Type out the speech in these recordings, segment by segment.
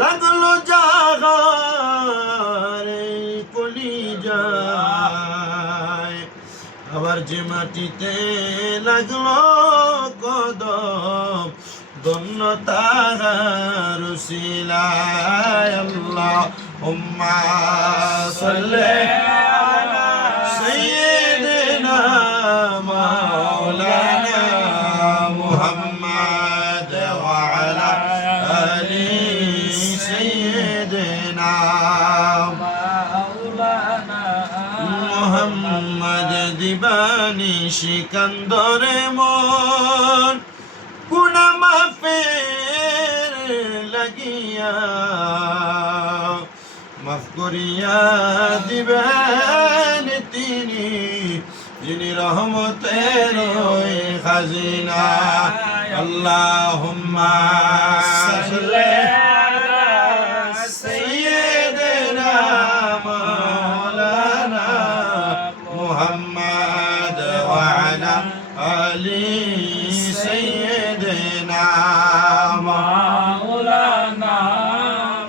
লাগলো জাগারে কলি যায়, আবার যে মাটিতে লাগলো কদম ধন্য তাহার উসিলায়। আল্লাহুম্মা সাল্লি আলা সাইয়্যিদিনা মাওলানা মুহাম্মদ ওয়া আলা আলি সাইয়্যিদিনা মাওলানা মুহাম্মদ। দিবানি সিকান্দরে মন গুনাহ মাফের লাগিয়া মাফ করিয়া দিবেন তিনি, যিনি রহমতের খাজিনা। আল্লাহুম্মা সাল্লি আলা সাইয়্যিদিনা মাওলানা মুহাম্মদ ওয়া আলা আলি সাইয়্যিদিনা মাওলানা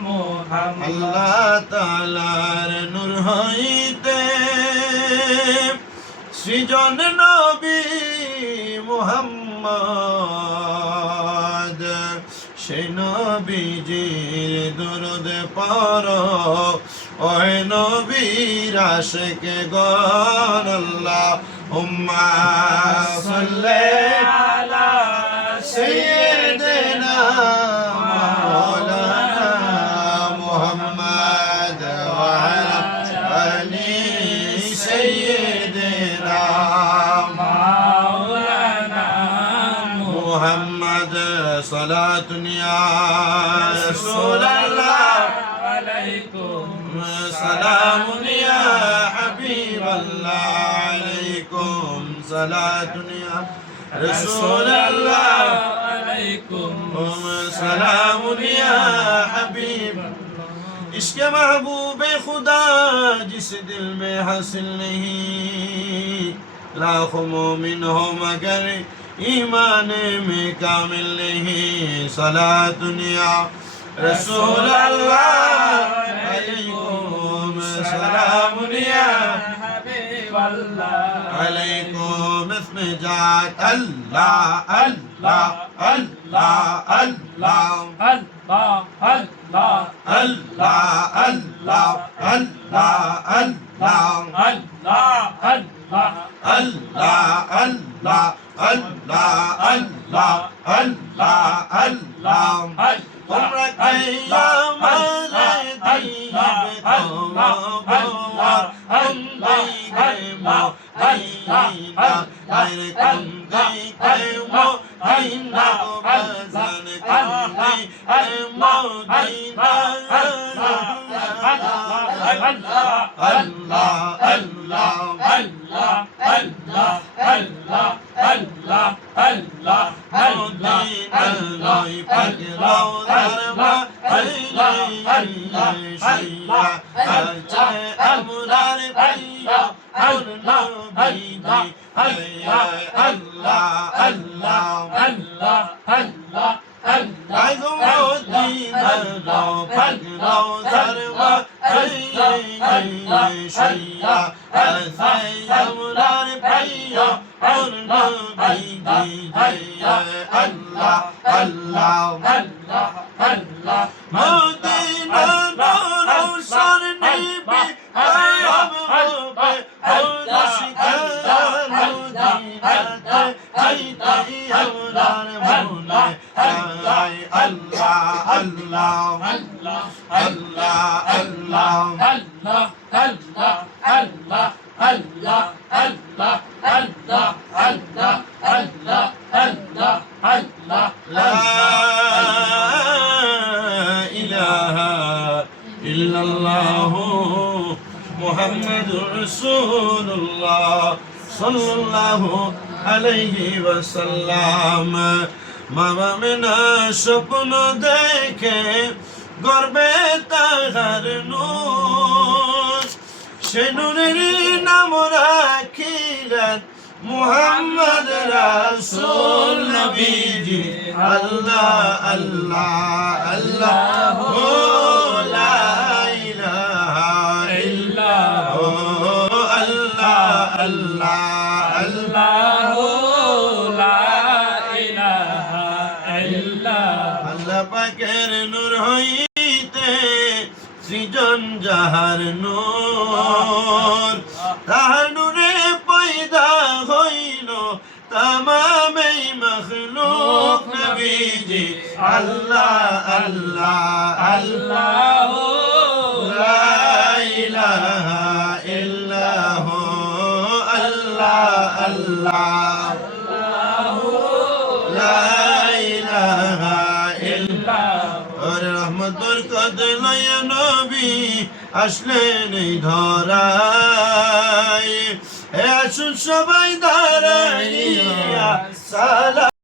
মুহাম্মদ। আল্লাহ তাআলার নূর হইতে সৃজন নবী মুহাম্মদ, সেই নবীজির দরুদ পড়ো ওই নবীর আশিক গণ। আল্লাহুম্মা সাল্লি আলা সাইয়্যিদিনা মাওলানা মুহাম্মদ ওয়া আলা আলি সাইয়্যিদিনা মাওলানা মুহাম্মদ। সালাতুন ইয়া রাসূলাল্লাহ আলাইকুম সালামুন ইয়া হাবিবাল্লাহ আলাইকুম সালাতুন ইয়া রাসূলাল্লাহ আলাইকুম সালামুন ইয়া হাবিবাল্লাহ। इश्क़ महबूब खुदा जिस दिल में हासिल नहीं, लाखों मोमिन हो मगर ईमान में कामिल नहीं। सलातुन या रसूल अल्लाह अलैकुम सलामुन या हबीब अल्लाह अलैकुम। इसमें जात अल्लाह अल्लाह अल्लाह अल्लाह अल्लाह अल्लाह अल्लाह अल्लाह अल्लाह अल्लाह अल्लाह अल्लाह अल्लाह अल्लाह अल्लाह अल्लाह अल्लाह अल्लाह तुमरा क़यामत दीब तौबा हम देखे मोइना गैर तुम देखे मोइना बज़न कुल्ली मोइना। अल्लाह अल्लाह अल्लाह अल्लाह अल्लाह अल्लाह अल्लाह अल्लाह मोदीना लोई पगलो दरमा अल्लाह अल्लाह शैया अच्छा अमरार भैया और नबी दी हैया। अल्लाह अल्लाह अल्लाह अल्लाह अल्लाह मोदीना लो पगलो दरमा अल्लाह शैया अच्छा अमरार भैया और नबी दी हैया। अल्लाह अल्लाह अल्लाह अल्लाह मदीना रोशन नबी हम पे अल्लाह शिकरा मदीना आई ताई हमदार मौला। अल्लाह अल्लाह अल्लाह अल्लाह अल्लाह अल्लाह अल्लाह अल्लाह अल्लाह अल्लाह अल्लाह अल्लाह अल्लाह अल्लाह अल्लाह अल्लाह। ला इलाहा इल्लल्लाह मुहम्मदुर रसूलुल्लाह सल्लल्लाहु अलैहि वसल्लम। मामा मेना स्वप्न देखे গর্বে তাহার নূর, সে নূরের নাম রাখিলেন মুহাম্মদ রাসূল নবীজি আল্লাহ আল্লাহ আল্লাহ ও লা ইলাহা ইল্লাল্লাহ আল্লাহ আল্লাহ আল্লাহ আল্লাহ পাকের নূর হইতে সৃজন যাহার নূর তাহার নূরে পয়দা হইল তামামেই মখলুক নবীজি আল্লাহ আল্লাহ আল্লাহ লা ইলাহা ইল্লাল্লাহ আল্লাহ আল্লাহ লা ইলাহা ইল্লাল্লাহ রহমতুর কদলয় নবী আসলেন এই ধরায় আসুন সবাই দাঁড়াইয়া সালাম